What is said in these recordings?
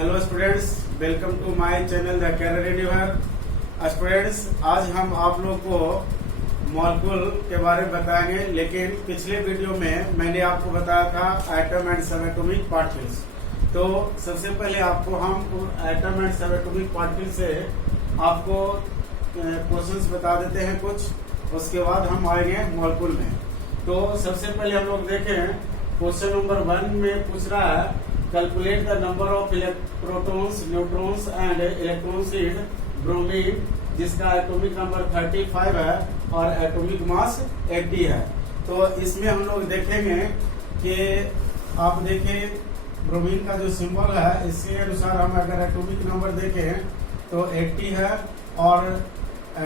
Hello students, welcome to my channel the career renewer. Students, आज हम आप लोग को मॉलिक्यूल के बारे में बताएंगे, लेकिन पिछले वीडियो में मैंने आपको बताया था एटम एंड सबएटॉमिक पार्टिकल्स। तो सबसे पहले आपको हम एटम एंड सबएटॉमिक पार्टिकल से आपको क्वेश्चंस बता देते हैं कुछ, उसके बाद हम आएंगे मॉलिक्यूल में। तो सबसे पहले हम लोग देखें, क्वेश्चन नंबर 1 में पूछ रहा है calculate the number of protons, neutrons and electrons in bromine, जिसका एटॉमिक नंबर 35 है और एटॉमिक मास 80 है। तो इसमें हम लोग देखेंगे कि आप देखें ब्रोमीन का जो सिंबल है, इसके अनुसार हम अगर एटॉमिक नंबर देखें तो 80 है और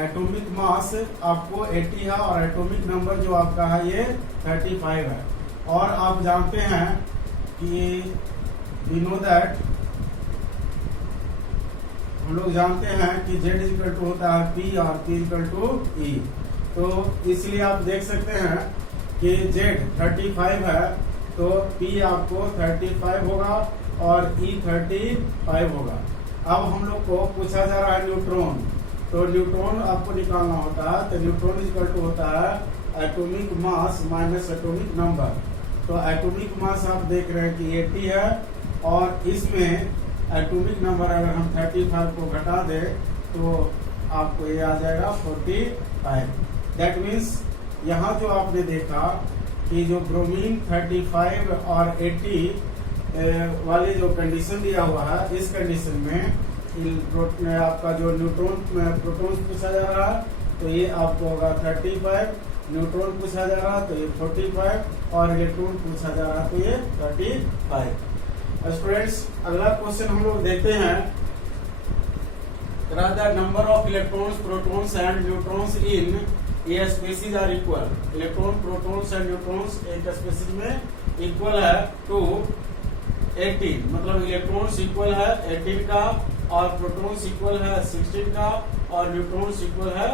एटॉमिक मास आपको 80 है और एटॉमिक नंबर जो आपका है ये 35 है। और आप जानते हैं कि we know that हम लोग जानते हैं कि Z इक्वल टू होता है P और P इक्वल टू E। तो इसलिए आप देख सकते हैं कि Z 35 है तो P आपको 35 होगा और E 35 होगा। अब हम लोग को पूछा जा रहा है न्यूट्रॉन, तो न्यूट्रॉन आपको निकालना होता है। तो न्यूट्रॉन इक्वल टू होता है atomic mass minus atomic number. तो एटॉमिक मास आप देख रहे हैं कि 80 है और इसमें एटॉमिक नंबर अगर हम 35 को घटा दें तो आपको ये आ जाएगा 45। दैट मीन्स यहाँ जो आपने देखा कि जो ब्रोमीन 35 और 80 वाले जो कंडीशन दिया हुआ है, इस कंडीशन में आपका जो न्यूट्रॉन प्रोटॉन पूछा जा रहा है तो ये आपको होगा 35, न्यूट्रॉन पूछा जा रहा है तो ये 45 और इलेक्ट्रॉन पूछा जा रहा है तो ये 35। स्टूडेंट्स, अगला क्वेश्चन हम लोग देखते हैं, the number of electrons, protons and neutrons in a species are equal. Electron, protons and neutrons एक स्पेसीज में इक्वल है टू 18, मतलब इलेक्ट्रॉन्स इक्वल है 18 का और प्रोटॉन्स इक्वल है 16 का और न्यूट्रॉन्स इक्वल है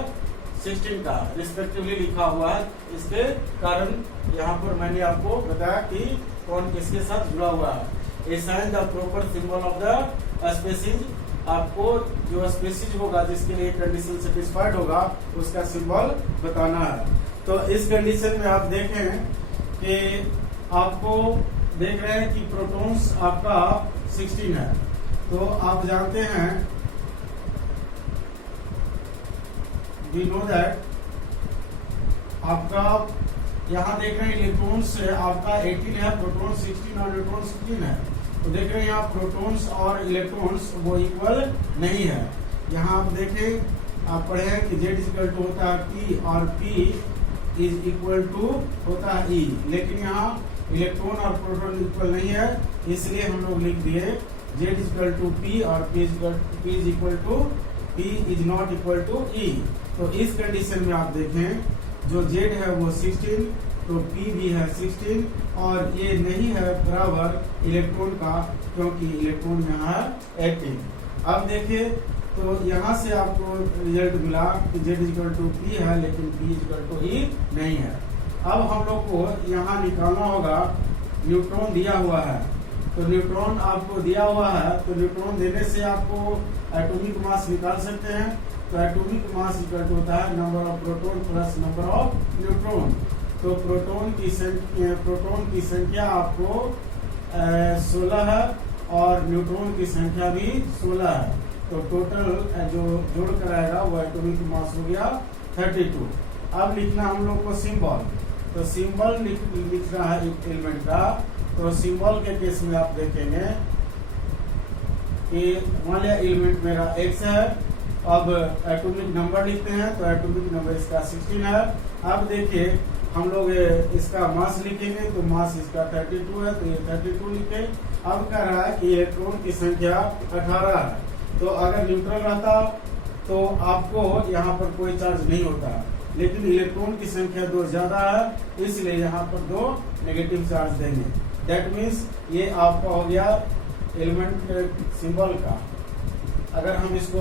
16 का रिस्पेक्टिवली लिखा हुआ है। इसके कारण यहाँ पर मैंने आपको बताया कि कौन किसके साथ जुड़ा हुआ है। Assign the proper symbol of the species, आपको जो स्पेसीज होगा जिसके लिए कंडीशन सेटिस्फाइड होगा उसका सिंबल बताना है। तो इस कंडीशन में आप देखें कि आपको देख रहे हैं कि प्रोटॉन्स आपका 16 है। तो आप जानते हैं we know that आपका यहाँ देख रहे हैं इलेक्ट्रॉन्स आपका 18 है, प्रोटॉन 16 और न्यूट्रॉन 16 है। तो देख रहे हैं यहाँ प्रोटॉन्स और इलेक्ट्रॉन्स वो इक्वल नहीं है। यहाँ आप देखें, आप पढ़े हैं कि Z इक्वल टू होता है P और P इज इक्वल टू होता है E, लेकिन यहाँ इलेक्ट्रॉन और प्रोटॉन इक्वल नहीं है, इसलिए हम लोग लिख दिए Z इक्वल टू P और P is equal to P is not equal to E। तो इस कंडीशन में आप देखें जो Z है वो 16, तो P भी है 16 और ये नहीं है बराबर इलेक्ट्रॉन का, क्योंकि इलेक्ट्रॉन यहाँ है 18। अब देखिए, तो यहाँ से आपको रिजल्ट मिला कि Z इक्वल टू P है लेकिन P इक्वल टू E नहीं है। अब हम लोग को यहाँ निकालना होगा, न्यूट्रॉन दिया हुआ है तो न्यूट्रॉन आपको दिया हुआ है, तो न्यूट्रॉन देने से आपको एटॉमिक मास निकाल सकते हैं। तो एटॉमिक मास इक्वल टू होता है number of proton plus number of neutron. तो प्रोटॉन की संख्या आपको 16 है और न्यूट्रॉन की संख्या भी 16 है। तो टोटल जो जोड़ कर आएगा वो एटॉमिक मास हो गया 32। अब लिखना हम लोग को सिंबल, तो सिंबल लिखना है एलिमेंट का। तो सिंबल के केस में आप देखेंगे कि मान लिया एलिमेंट मेरा X है, अब एटॉमिक नंबर लिखते हैं तो एटॉमिक नंबर इसका 16 है। अब देखिए हम लोग इसका मास लिखेंगे तो मास इसका 32 है, तो ये 32 लिखे। अब कह रहा है कि इलेक्ट्रॉन की संख्या 18 है, तो अगर न्यूट्रल रहता तो आपको यहाँ पर कोई चार्ज नहीं होता, लेकिन इलेक्ट्रॉन की संख्या 2 ज्यादा है इसलिए यहाँ पर 2 नेगेटिव चार्ज देंगे। दैट मीन्स ये आपका हो गया एलिमेंट सिंबल का। अगर हम इसको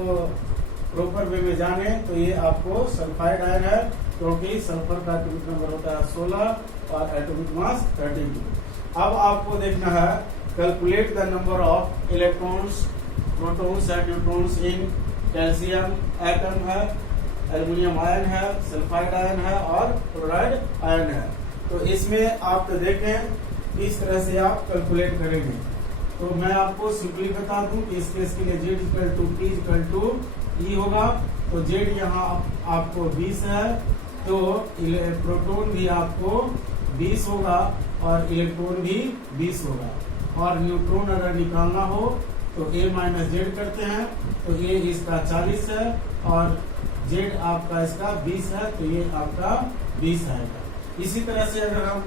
प्रॉपर वे में जाने तो ये आपको सल्फाइड आयन है, क्योंकि सल्फर का एटॉमिक नंबर होता है 16 और एटॉमिक मास 32। अब आपको देखना है calculate the number of electrons, protons and neutrons in calcium atom है, एल्युमिनियम आयन है, सल्फाइड आयन है और क्लोराइड आयन है। तो इसमें आप देखें इस तरह से आप कैलकुलेट करेंगे। तो मैं आपको सिंपली बता दूं कि इस केस के लिए Z equal to P equal to E होगा। तो Z यहाँ आपको 20 है, तो प्रोटॉन भी आपको 20 होगा और इलेक्ट्रॉन भी 20 होगा। और न्यूट्रॉन अगर निकालना हो तो A माइनस Z करते हैं, तो A इसका 40 है और Z आपका इसका 20 है, तो ये आपका 20 आएगा। इसी तरह से अगर हम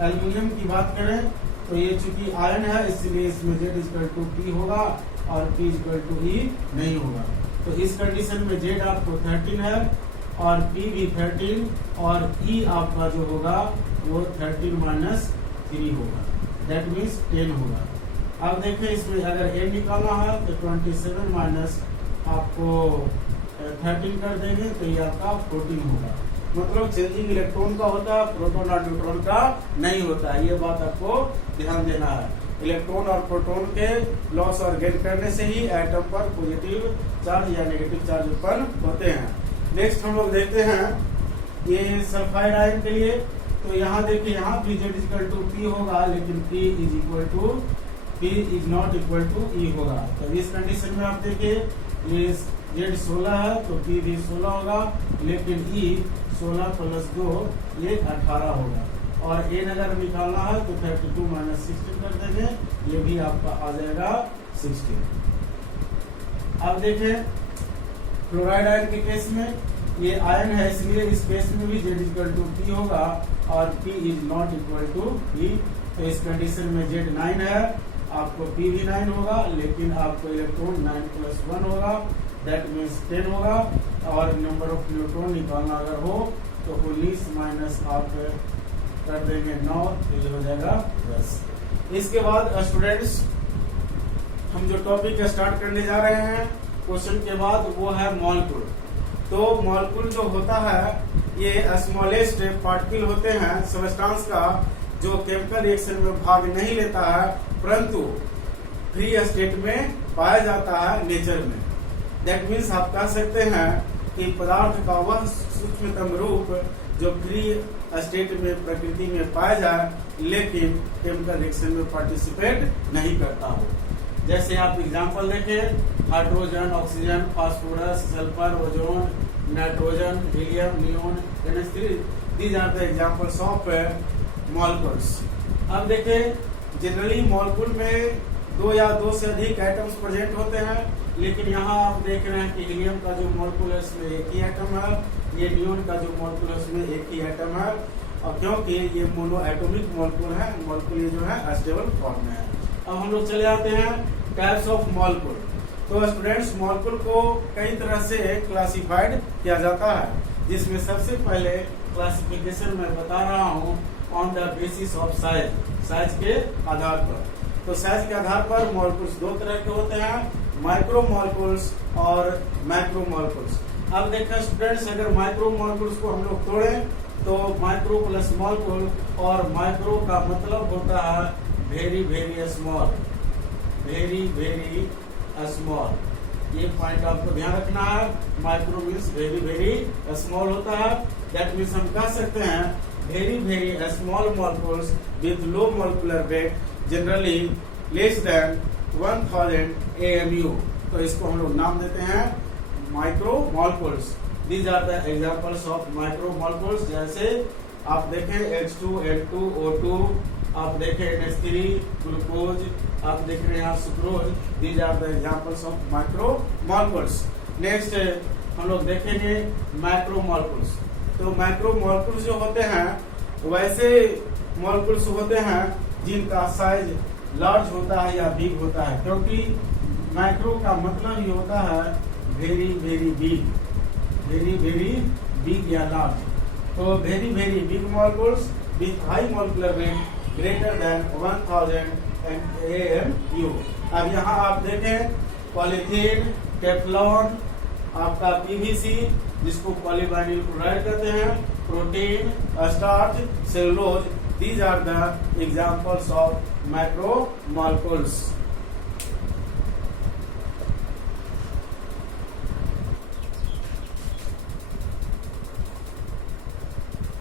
एल्युमिनियम की बात करें तो ये चूंकि आयन है इसलिए इसमें Z इक्वल टू P होगा और P इक्वल टू E नहीं होगा। तो इस कंडीशन में Z आपको 13 है और P भी 13 और E आपका जो होगा वो 13 माइनस 3 होगा, दैट मीन्स 10 होगा। अब देखें इसमें अगर M निकालना है तो 27 माइनस आपको 13 कर देंगे तो ये आपका 14 होगा। मतलब चेंजिंग इलेक्ट्रॉन का होता है, प्रोटॉन और न्यूट्रॉन का नहीं होता है। ये बात आपको ध्यान देना है। इलेक्ट्रॉन और प्रोटॉन के लॉस और गेन करने से ही एटम पर पॉजिटिव चार्ज या नेगेटिव चार्ज उत्पन्न होते हैं। नेक्स्ट हम लोग देखते हैं ये सल्फाइड आयन के लिए। तो यहाँ देखिए, यहाँ भी Z इक्वल टू P होगा, लेकिन P is not equal to E होगा। तो इस कंडीशन में आप देखिए ये Z 16 है तो P भी 16 होगा, लेकिन E 16 प्लस 2 ये 18 होगा। और N अगर निकालना है तो 32 माइनस 16 कर देंगे, ये भी आपका आ जाएगा 16। अब देखें क्लोराइड आयन के केस में ये आयन है, इसलिए इस केस में भी Z इक्वल टू P होगा और P is not equal to E। तो इस कंडीशन में Z 9 है, आपको P भी 9 होगा, लेकिन आपको इलेक्ट्रॉन 9 प्लस 1 होगा, दैट मीन्स 10 होगा। और नंबर ऑफ न्यूट्रॉन निकालना अगर हो तो 19 माइनस आप कर देंगे 9, तो ये हो जाएगा 10। इसके बाद स्टूडेंट्स हम जो टॉपिक स्टार्ट करने जा रहे हैं क्वेश्चन के बाद, वो है मॉलिक्यूल। तो मॉलिक्यूल जो होता है ये स्मॉलेस्ट पार्टिकल होते हैं सब्सटेंस का, जो केमिकल रिएक्शन में भाग नहीं लेता है परंतु फ्री स्टेट में पाया जाता है नेचर में। दैट मीन्स आप कह सकते हैं कि पदार्थ का वह सूक्ष्मतम रूप जो फ्री स्टेट में प्रकृति में पाया जाए लेकिन केमिकल रिएक्शन में पार्टिसिपेट नहीं करता हो। जैसे आप एग्जांपल देखें, hydrogen, oxygen, phosphorus, sulphur, ozone, nitrogen, helium, neon, NH3, these are the examples of molecules. अब देखें जनरली मॉलिक्यूल में 2 या 2 से अधिक एटम्स प्रेजेंट होते हैं, लेकिन यहाँ आप देख रहे हैं कि हीलियम का जो मॉलिक्यूल है इसमें एक ही एटम है, ये नियोन का जो मॉलिक्यूल है उसमें एक ही एटम है, और क्योंकि ये मोनो एटॉमिक मॉलिक्यूल है, मॉलिक्यूल ये जो है स्टेबल फॉर्म में है। अब हम लोग चले आते हैं टाइप्स ऑफ मॉलिक्यूल। तो स्टूडेंट्स मॉलिक्यूल को कई तरह से क्लासिफाइड किया जाता है, जिसमें सबसे पहले क्लासिफिकेशन मैं बता रहा हूँ on the basis of size, size के आधार पर। तो साइज के आधार पर मॉलिक्यूल्स 2 तरह के होते हैं, माइक्रो मॉलिक्यूल्स और मैक्रो मॉलिक्यूल्स। अब देखें स्टूडेंट्स, अगर माइक्रो मॉलिक्यूल्स को हम लोग तोड़ें तो माइक्रो प्लस मॉलिक्यूल, और माइक्रो का मतलब होता है very very small, very very small. ये पॉइंट आपको ध्यान रखना है, micro means very very small होता है। दैट मीन्स हम कह सकते हैं very very small molecules with low molecular weight generally less than 1000 AMU। तो इसको हम लोग नाम देते हैं micro molecules. These are the examples of micro molecules. जैसे आप देखें H2, N2, O2, आप देखें NH3, ग्लूकोज, आप देख रहे हैं यहाँ sucrose. These are the examples of micro molecules. Next हम लोग देखेंगे मैक्रो मॉलिक्यूल्स। तो मैक्रो मॉलिक्यूल्स जो होते हैं वैसे मॉलिक्यूल्स होते हैं जिनका साइज लार्ज होता है या बिग होता है, क्योंकि मैक्रो का मतलब ही होता है very very big, very very big या लार्ज। तो very very big molecules with high molecular weight greater than 1000 AMU। अब यहाँ आप देखें पॉलीथीन, टेफ्लॉन, आपका PVC जिसको पॉलीविनाइल क्लोराइड कहते हैं, protein, starch, cellulose, these are the examples of macromolecules.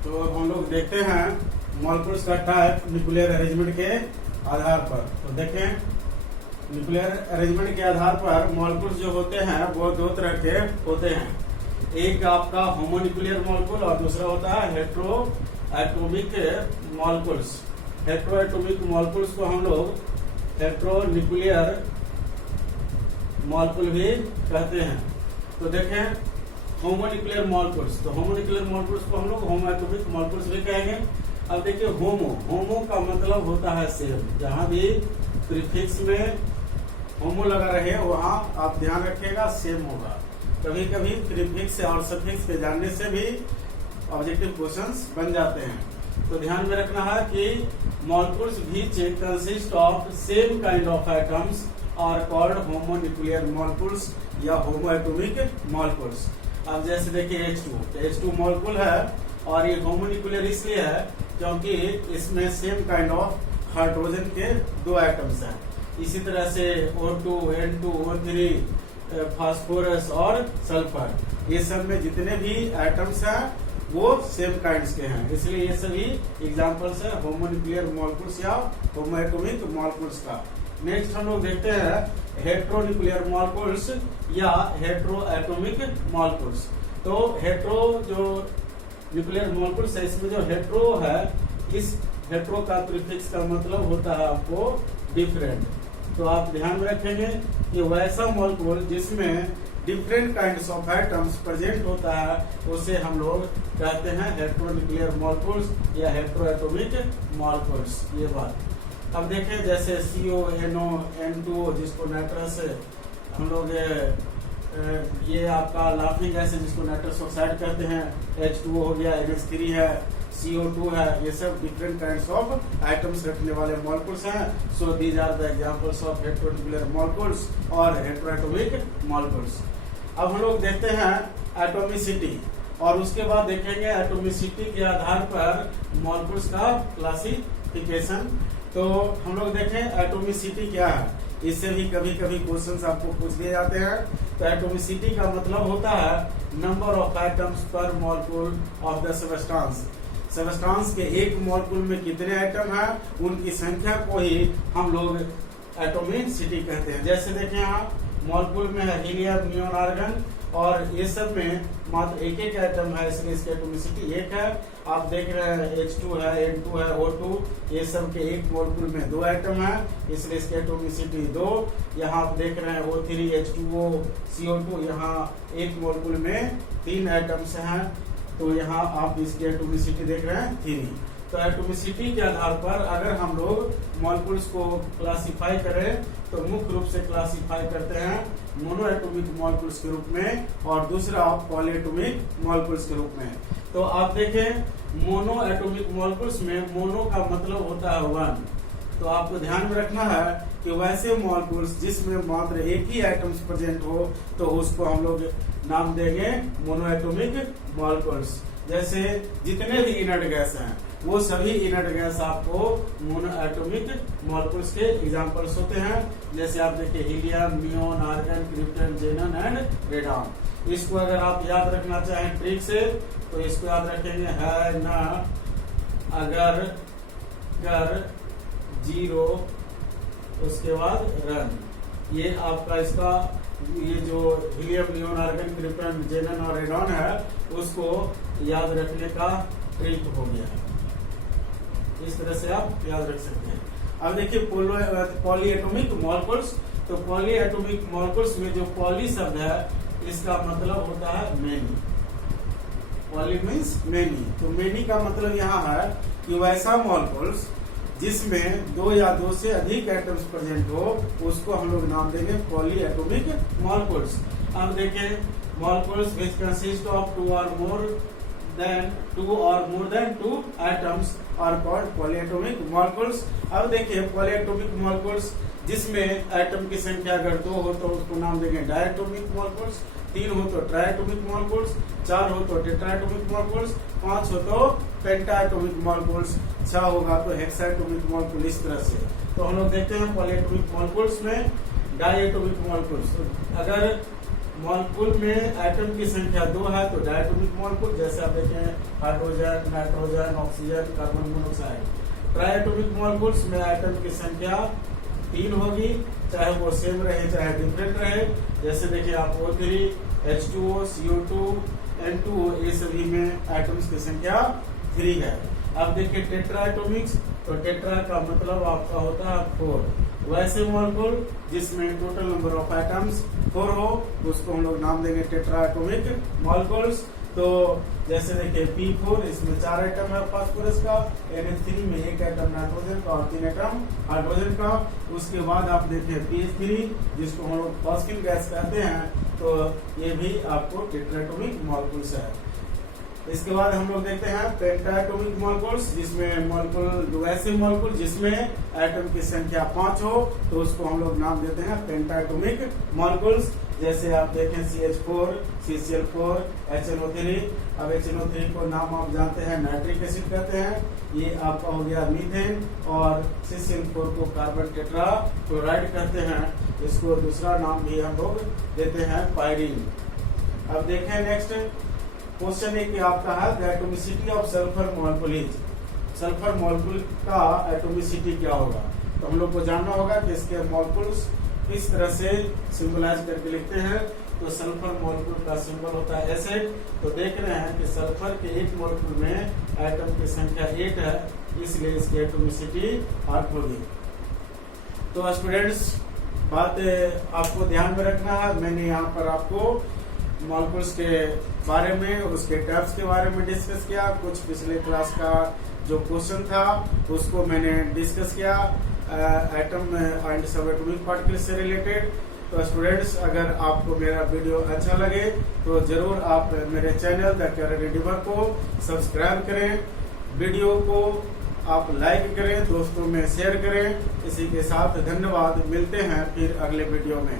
तो अब हम लोग देखते हैं मॉलिक्यूल्स का टाइप न्यूक्लियर अरेंजमेंट के आधार पर। तो देखें, न्यूक्लियर अरेंजमेंट के आधार पर मॉलिक्यूल्स जो होते हैं वो दो तरह के होते हैं। एक आपका होमोन्यूक्लियर मॉलिक्यूल और दूसरा होता है hetero atomic molecules. Hetero atomic molecules को हम लोग हेट्रो न्यूक्लियर मॉलिक्यूल भी कहते हैं। तो देखें होमोन्यूक्लियर मॉलिक्यूल्स, तो होमोन्यूक्लियर मॉलिक्यूल्स को हम लोग होमो एटॉमिक मॉलिक्यूल्स भी कहेंगे। अब देखिए होमो का मतलब होता है सेम। जहां भी प्रीफिक्स में होमो लगा रहे वहां आप ध्यान रखिएगा सेम होगा। कभी कभी प्रीफिक्स और सफिक्स के जानने से भी ऑब्जेक्टिव क्वेश्चंस बन जाते हैं। तो ध्यान में रखना है कि molecules which consist of same kind of atoms are called homonuclear molecules या होमो एटॉमिक मॉलिक्यूल्स। अब जैसे देखिए H2 मॉलिक्यूल है और ये होमोन्यूक्लियर इसलिए है क्योंकि इसमें सेम काइंड ऑफ हाइड्रोजन के दो एटम्स हैं। इसी तरह से O2, N2, O3, फास्फोरस और सल्फर, ये सब में जितने भी एटम्स हैं वो सेम काइंड्स के हैं, इसलिए ये सभी एग्जांपल्स है होमोन्यूक्लियर मॉलिक्यूल्स या होमो एटॉमिक मॉलिक्यूल्स का। नेक्स्ट हम लोग देखते हैं हेट्रोन्यूक्लियर मॉलिक्यूल्स या हेट्रो एटॉमिक मॉलिक्यूल्स। तो हेट्रो जो न्यूक्लियर मॉलिक्यूल्स है इसमें जो हेट्रो है, इस हेट्रो का प्रीफिक्स का मतलब होता है आपको डिफरेंट। तो आप ध्यान में रखेंगे कि वैसा मॉलिक्यूल जिसमें different kinds of atoms present होता है उसे हम लोग कहते हैं हेट्रोन्यूक्लियर मॉलिक्यूल्स या हेट्रो एटॉमिक मॉलिक्यूल्स। ये बात अब देखें जैसे CO, NO, N2 जिसको नाइट्रस हम लोग ये आपका लाफिंग गैस जिसको नाइट्रस ऑक्साइड कहते हैं, H2O हो गया, NH3 है, CO2 है, ये सब डिफरेंट काइंड्स ऑफ आइटम्स रखने वाले मॉलिक्यूल्स हैं। So these are the examples of heteronuclear molecules और हेट्रोएटॉमिक मॉलिक्यूल्स। अब हम लोग देखते हैं एटॉमिसिटी और उसके बाद देखेंगे एटॉमिसिटी के आधार पर मॉलिक्यूल्स का क्लासिफिकेशन। तो हम लोग देखें एटॉमिसिटी क्या है, इससे भी कभी कभी क्वेश्चंस आपको पूछ लिए जाते हैं। तो एटॉमिसिटी का मतलब होता है नंबर ऑफ एटम्स पर molecule of the substance. Substance के एक मॉलिक्यूल में कितने एटम हैं उनकी संख्या को ही हम लोग एटॉमिसिटी कहते हैं। जैसे देखें यहाँ मॉलिक्यूल में है हीलियम, नियोन, आर्गन और ये सब में मात्र एक एक एटम है, इसलिए इसकी एटॉमिसिटी एक है। आप देख रहे हैं H2 है, N2 है, O2, ये सब के एक मॉलिक्यूल में दो एटम है, इसलिए इसकी एटॉमिसिटी 2। यहाँ आप देख रहे हैं O3, H2O, CO2, यहाँ एक मॉलिक्यूल में 3 एटम्स हैं, तो यहाँ आप इसकी एटॉमिसिटी देख रहे हैं 3। तो एटॉमिसिटी के आधार पर अगर हम लोग मॉलिक्यूल्स को क्लासिफाई करें तो मुख्य रूप से क्लासिफाई करते हैं मोनो एटॉमिक मॉलिक्यूल्स के रूप में और दूसरा पॉली एटॉमिक मॉलिक्यूल्स के रूप में। तो आप देखें मोनो एटॉमिक मॉलिक्यूल्स में मोनो का मतलब होता है 1। तो आपको ध्यान में रखना है कि वैसे मॉलिक्यूल्स जिसमें मात्र एक ही एटम्स प्रेजेंट हो तो उसको हम लोग नाम देंगे मोनो एटॉमिक मॉलिक्यूल्स। जैसे जितने भी इनर्ट गैस हैं वो सभी इनर्ट गैस आपको मोनो एटॉमिक मॉलिक्यूल्स के एग्जांपल्स होते हैं। जैसे आप देखिए helium, neon, argon, krypton, xenon and radon. इसको अगर आप याद रखना चाहें ट्रिक से तो इसको याद रखेंगे है ना, अगर, कर, जीरो, उसके बाद रन। ये आपका इसका ये जो हीलियम, नियोन, आर्गन, क्रिप्टन, जेनन और रेडॉन है उसको याद रखने का ट्रिक हो गया है। इस तरह से आप याद रख सकते हैं। अब देखिए पॉली एटॉमिक मॉलिक्यूल्स। तो पॉली एटॉमिक मॉलिक्यूल्स में जो पॉली शब्द है इसका मतलब होता है मेनी। Poly means many. तो मेनी का मतलब यहाँ है कि वैसा मॉलिक्यूल्स जिसमें 2 या 2 से अधिक एटम्स प्रेजेंट हो उसको हम लोग नाम देंगे पॉली एटॉमिक मॉलिक्यूल्स। अब देखें molecules which consist of 2 or more than 2 atoms are called polyatomic molecules। अब देखिए polyatomic molecules जिसमें एटम की संख्या अगर 2 हो तो उसको नाम देंगे डायटोमिक मॉलिक्यूल्स, 3 हो तो ट्राइटोमिक मॉलिक्यूल्स, 4 हो तो टेट्राटोमिक मॉलिक्यूल्स, 5 हो तो पेंटाटोमिक मॉलिक्यूल्स, 6 होगा तो हेक्साएटॉमिक मॉलिक्यूल इस तरह से। तो हम लोग देखते हैं पॉलीएटॉमिक मॉलिक्यूल्स में डायएटॉमिक मॉलिक्यूल्स। अगर मॉलिक्यूल में एटम की संख्या 2 है तो डायएटॉमिक मॉलिक्यूल, जैसे आप देखें hydrogen, nitrogen, oxygen, carbon monoxide. Triatomic molecules में एटम की संख्या 3 होगी, चाहे वो सेम रहे चाहे डिफरेंट रहे। जैसे देखिए आप O3, H2O, CO2, N2O, ये सभी में एटम्स की संख्या 3 है। अब देखिए टेट्राएटॉमिक्स, तो टेट्रा का मतलब आपका होता है 4। वैसे मॉलिक्यूल जिसमें टोटल नंबर ऑफ एटम्स 4 हो उसको हम लोग नाम देंगे टेट्राएटॉमिक मॉलिक्यूल्स। तो जैसे देखिए P4, इसमें 4 एटम है फास्फोरस का, NH3 में 1 एटम नाइट्रोजन का और 3 एटम हाइड्रोजन का। उसके बाद आप देखिए PH3 जिसको हम लोग फॉस्फिन गैस कहते हैं, तो ये भी आपको टेट्राएटॉमिक मॉलिक्यूल्स है। इसके बाद हम लोग देखते हैं पेंटाएटॉमिक मॉलिक्यूल्स, जिसमें मॉलिक्यूल वैसे मॉलिक्यूल जिसमें एटम की संख्या 5 हो तो उसको हम लोग नाम देते हैं पेंटाएटॉमिक मॉलिक्यूल्स। जैसे आप देखें CH4, CCl4, HNO3। अब HNO3 को नाम आप जानते हैं नाइट्रिक एसिड कहते हैं, ये आपका हो गया मीथेन। और CCl4 को कार्बन टेट्रा क्लोराइड कहते हैं, इसको दूसरा नाम भी हम लोग देते हैं पायरीन। अब देखें नेक्स्ट क्वेश्चन है कि आपका है the atomicity of sulphur molecule is. Sulphur molecule का एटॉमिसिटी क्या होगा, तो हम लोग को जानना होगा कि इसके मॉलिक्यूल्स किस तरह से सिंबलाइज करके लिखते हैं। तो सल्फर मॉलिक्यूल का सिंबल होता है Sn। तो देख रहे हैं कि सल्फर के एक मॉलिक्यूल में एटम की संख्या 8 है, इसलिए इसकी एटॉमिसिटी 8 होगी। तो स्टूडेंट्स बात आपको ध्यान में रखना है, मैंने यहाँ पर आपको मॉलिक्यूल्स के बारे में, उसके टाइप्स के बारे में डिस्कस किया। कुछ पिछले क्लास का जो क्वेश्चन था उसको मैंने डिस्कस किया एटम एंड सब एटॉमिक पार्टिकल्स से रिलेटेड। तो स्टूडेंट्स अगर आपको मेरा वीडियो अच्छा लगे तो जरूर आप मेरे चैनल द कैरियर रिडीमर को सब्सक्राइब करें, वीडियो को आप लाइक करें, दोस्तों में शेयर करें। इसी के साथ धन्यवाद, मिलते हैं फिर अगले वीडियो में।